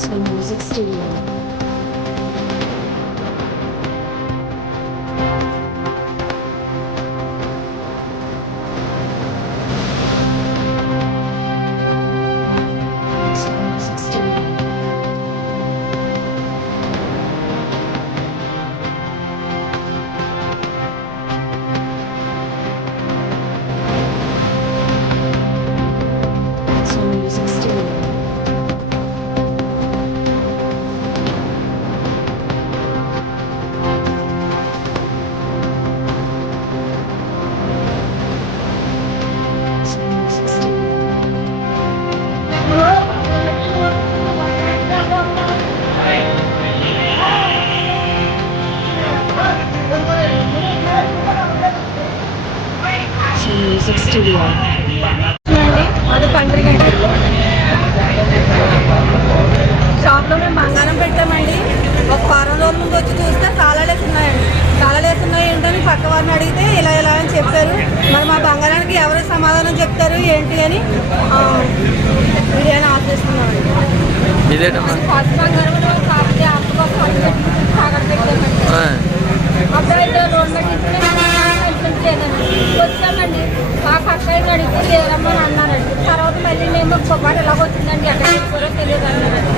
Swing Music Studio. Swing Music Studio. Swing Music Studio. Swing Music Studio. Swing Music Studio. అది పండ్రిగండి షాప్లో మేము బంగారం పెట్టామండి. ఒక వారం రోజుల ముందు వచ్చి చూస్తే తాళాలేసి ఉన్నాయండి. తాళాలేసి ఉన్నాయి ఏంటని పక్క వారిని అడిగితే ఇలా ఇలా అని చెప్పారు. మరి మా బంగారానికి ఎవరు సమాధానం చెప్తారు ఏంటి అని వీడియోని ఆఫ్ చేస్తున్నామండి. ఫస్ట్ బంగారం కాకపోతే అప్పు కోసం సాగర్ పెట్టామండి. అప్పుడు అయితే రోడ్ లేదండి వచ్చామండి. మా పక్క అడిగితే లేరమ్మని అన్నారండి. తర్వాత మళ్ళీ మేము పొగపాటు ఎలాగ వచ్చిందండి ఎక్కడ కూడా తెలియదు అన్నారండి.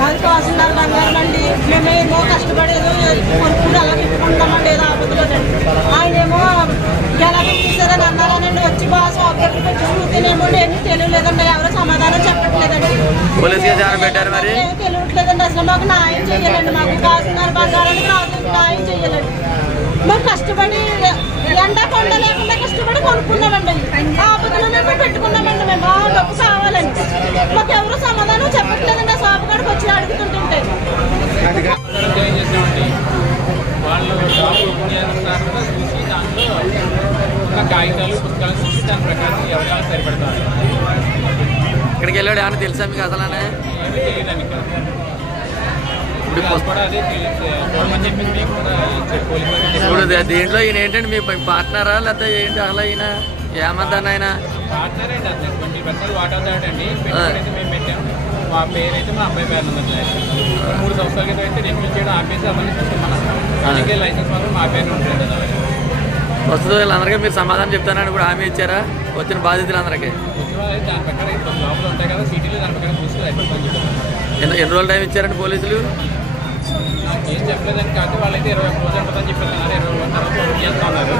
మాది కాసున్నారు బంగారం అండి. మేమేమో కష్టపడి ఏదో కొనుక్కుంటూ అలా పెట్టుకుంటామండి ఏదో ఆపదలోనండి. ఆయనేమో ఎలా తీసారని అన్నారనండి. వచ్చి బాగా షాప్ దగ్గరికి వచ్చి చూస్తేనేమో ఏమీ తెలియలేదండి. ఎవరో సమాధానం చెప్పట్లేదండి. ఏమీ తెలియట్లేదండి. అసలు మాకు న్యాయం చేయాలండి. మాకు కాసున్నారు బంగారానికి రాజులకు న్యాయం చేయాలండి. మేము కష్టపడి ఎండా కొండ లేకుండా కష్టపడి కొనుక్కున్నామండి. ఆపదలోనే పెట్టుకున్నామండి. మేము ఆ డబ్బు కావాలండి. మాకు ఎవరు సమాధానం చెప్పట్లేదండి. ఆ షాప్ కాడికి వచ్చి అడుగుతుంటుంటే వాళ్ళు షాప్ ఓపెన్ చేస్తారని చూసి దాంట్లో ఉన్న కాగితాలు పుస్తకాలు చూసి దాని ప్రకారం ఎవరు సరిపెడతారు. ఇక్కడికి వెళ్ళాడు ఏమన్నా తెలుసా మీకు అసలు? ఏమీ తెలియదండి. ఇప్పుడు కూడా అదే చూడమని చెప్పింది మీకు కూడా ఇప్పుడు దీంట్లో ఈయన ఏంటంటే మీ పార్ట్నరా లేకపోతే ఏంటి అసలు ఈయన ఏమంటాను ఆయన పార్ట్నర్ అండి. అంతే 20% వాటా అవుతాడండి. పెట్టుబడి అయితే మేము పెట్టాము. మా పేరు అయితే మా అబ్బాయి పేరు ఉందండి. 3 సంవత్సరాల క్రితం అయితే రెన్యూ చేయడం ఆపేసి అవన్నీ చూసుకున్నాం. అందుకే లైసెన్స్ మాత్రం మా పేరు ఉంటుంది. వస్తుంది వీళ్ళందరికీ మీరు సమాధానం చెప్తానని కూడా హామీ ఇచ్చారా వచ్చిన బాధితులందరికీ? దాని ప్రకారం లోపల ఉంటాయి కదా సీటీలు దాని ప్రకారం చూస్తే అయిపోతుంది. ఎన్ని రోజులు టైం ఇచ్చారండి పోలీసులు? నాకు ఏం చెప్పలేదని కాదు. వాళ్ళైతే 21 రోజులు ఉంటుందని చెప్పేస్తున్నారు. 20 రోజుల తర్వాత చేస్తున్నారు.